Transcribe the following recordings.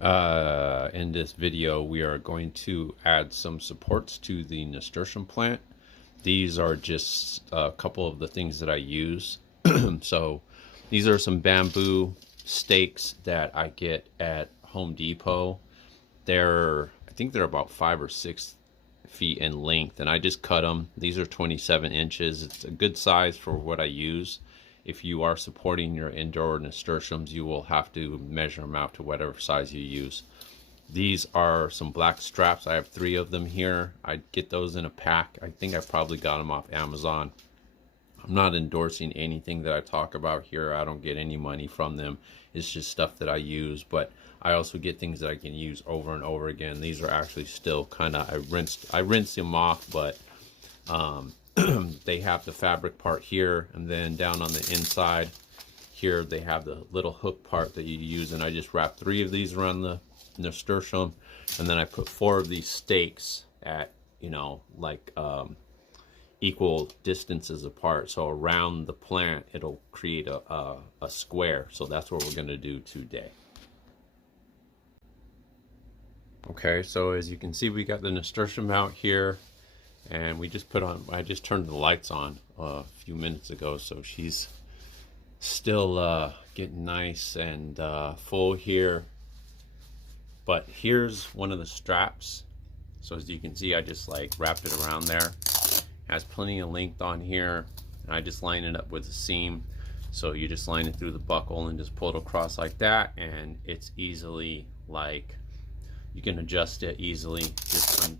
In this video, we are going to add some supports to the nasturtium plant. These are just a couple of the things that I use. So these are some bamboo stakes that I get at Home Depot. I think they're about 5 or 6 feet in length, and I just cut them. These are 27 inches. It's a good size for what I use. If you are supporting your indoor nasturtiums, you will have to measure them out to whatever size you use. These are some black straps. I have 3 of them here. I get those in a pack. I think I probably got them off Amazon. I'm not endorsing anything that I talk about here. I don't get any money from them. It's just stuff that I use, but I also get things that I can use over and over again. These are actually still kind of, I rinsed them off, but they have the fabric part here, and then down on the inside here they have the little hook part that you use, and I just wrap 3 of these around the nasturtium, and then I put 4 of these stakes at, like equal distances apart, so around the plant it'll create a square. So that's what we're going to do today. Okay, so as you can see, we got the nasturtium out here, and we just I just turned the lights on a few minutes ago, so she's still getting nice and full here. But here's one of the straps. So as you can see, I just like wrapped it around there. It has plenty of length on here, and I just line it up with a seam. So you just line it through the buckle and just pull it across like that, and it's easily, like, you can adjust it easily. Just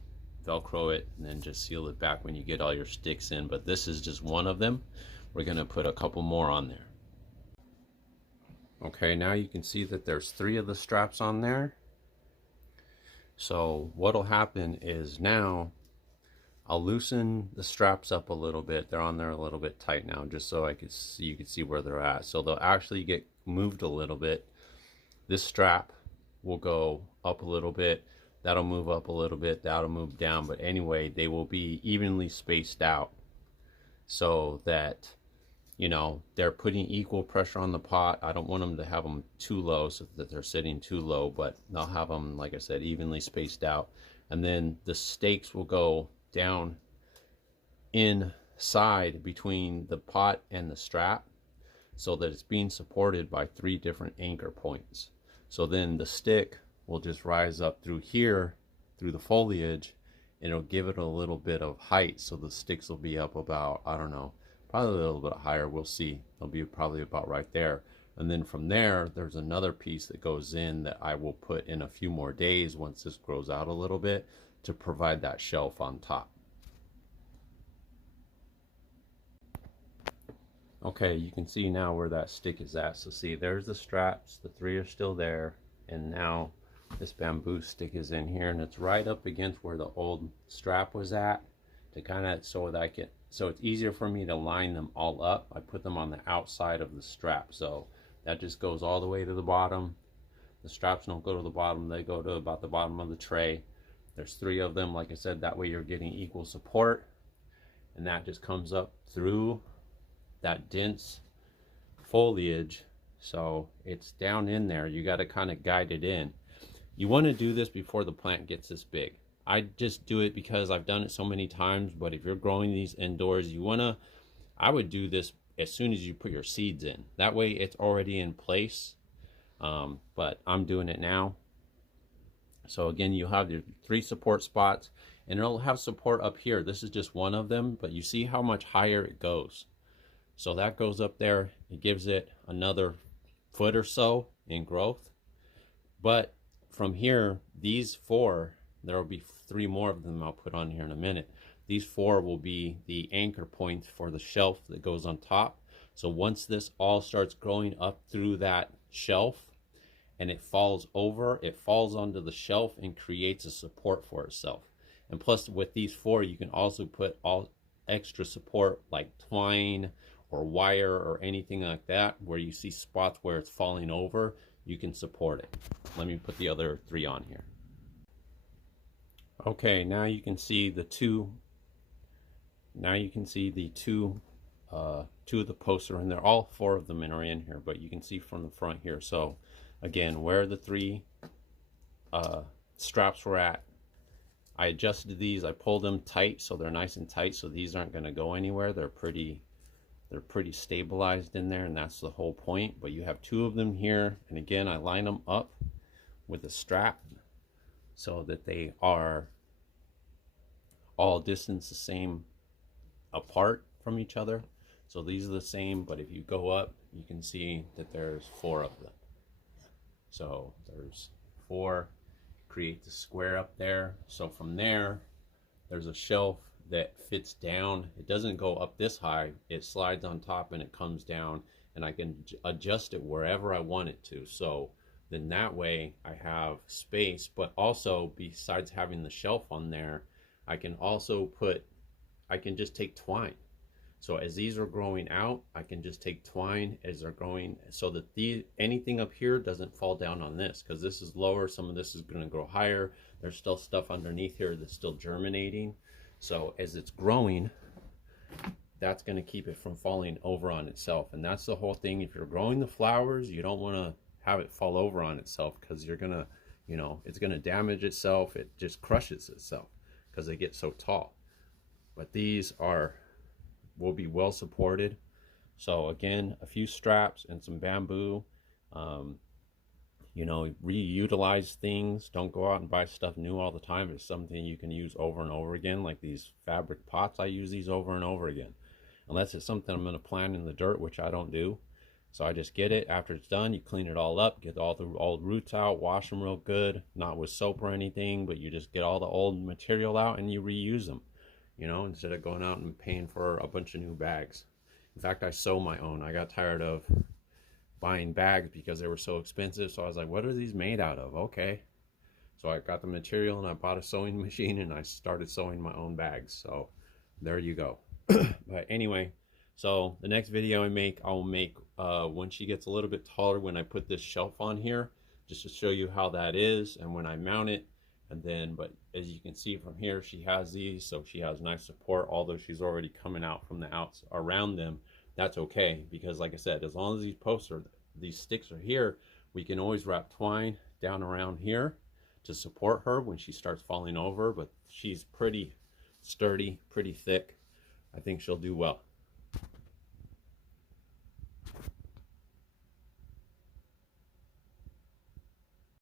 Velcro it and then just seal it back when you get all your sticks in. But this is just one of them. We're going to put a couple more on there. Okay, now you can see that there's 3 of the straps on there. So what'll happen is now I'll loosen the straps up a little bit. They're on there a little bit tight now, just so you can see where they're at. So they'll actually get moved a little bit. This strap will go up a little bit, that'll move up a little bit, that'll move down, but anyway, they will be evenly spaced out so that, they're putting equal pressure on the pot. I don't want them to have them too low so that they're sitting too low, but I'll have them, like I said, evenly spaced out. And then the stakes will go down inside between the pot and the strap so that it's being supported by 3 different anchor points. So then the stick will just rise up through here, through the foliage, and it'll give it a little bit of height. So the sticks will be up about, I don't know, probably a little bit higher. We'll see. They'll be probably about right there. And then from there, there's another piece that goes in that I will put in a few more days once this grows out a little bit to provide that shelf on top. Okay, you can see now where that stick is at. So see, there's the straps, the 3 are still there, and now this bamboo stick is in here, and it's right up against where the old strap was at, to kind of, so it's easier for me to line them all up. I put them on the outside of the strap, so that just goes all the way to the bottom. The straps don't go to the bottom, they go to about the bottom of the tray. There's 3 of them, like I said, that way you're getting equal support, and that just comes up through that dense foliage, so it's down in there. You got to kind of guide it in. You want to do this before the plant gets this big. I just do it because I've done it so many times, but if you're growing these indoors, I would do this as soon as you put your seeds in. That way it's already in place, but I'm doing it now. So again, you have your 3 support spots, and it'll have support up here. This is just one of them, but you see how much higher it goes. So that goes up there, it gives it another foot or so in growth. But from here, these 4, there will be 3 more of them I'll put on here in a minute. These 4 will be the anchor points for the shelf that goes on top. So once this all starts growing up through that shelf and it falls over, it falls onto the shelf and creates a support for itself. And plus with these 4, you can also put all extra support like twine or wire or anything like that, where you see spots where it's falling over, you can support it. Let me put the other 3 on here. Okay, now you can see the 2. Now you can see the 2 of the posts are in there. All 4 of them are in here, but you can see from the front here. So again, where the 3 straps were at. I adjusted these, I pulled them tight so they're nice and tight, so these aren't going to go anywhere. They're pretty stabilized in there, and that's the whole point. But you have 2 of them here, and again, I line them up with a strap so that they are all distance the same apart from each other. So these are the same, but if you go up, you can see that there's 4 of them. So there's 4, create the square up there. So from there, there's a shelf that fits down. It doesn't go up this high, it slides on top and it comes down, and I can adjust it wherever I want it to. So then that way I have space, but also besides having the shelf on there, I can just take twine. So as these are growing out, I can just take twine as they're growing, so that anything up here doesn't fall down on this, because this is lower, some of this is going to grow higher. There's still stuff underneath here that's still germinating. So as it's growing, that's going to keep it from falling over on itself. And that's the whole thing. If you're growing the flowers, you don't want to have it fall over on itself, because you're going to, it's going to damage itself. It just crushes itself because they get so tall. But these will be well supported. So again, a few straps and some bamboo. Reutilize things. Don't go out and buy stuff new all the time. It's something you can use over and over again, like these fabric pots. I use these over and over again, unless it's something I'm going to plant in the dirt, which I don't do. So I just get it. After it's done, you clean it all up, get all the old roots out, wash them real good, not with soap or anything, but you just get all the old material out and you reuse them, instead of going out and paying for a bunch of new bags. In fact, I sew my own. I got tired of buying bags because they were so expensive. So I was like, what are these made out of? Okay. So I got the material and I bought a sewing machine and I started sewing my own bags. So there you go. But anyway, so the next video I'll make when she gets a little bit taller, when I put this shelf on here, just to show you how that is and when I mount it. And then, but as you can see from here, she has these, so she has nice support, although she's already coming out from the outs around them. That's okay, because like I said, as long as these sticks are here, we can always wrap twine down around here to support her when she starts falling over. But she's pretty sturdy, pretty thick. I think she'll do well.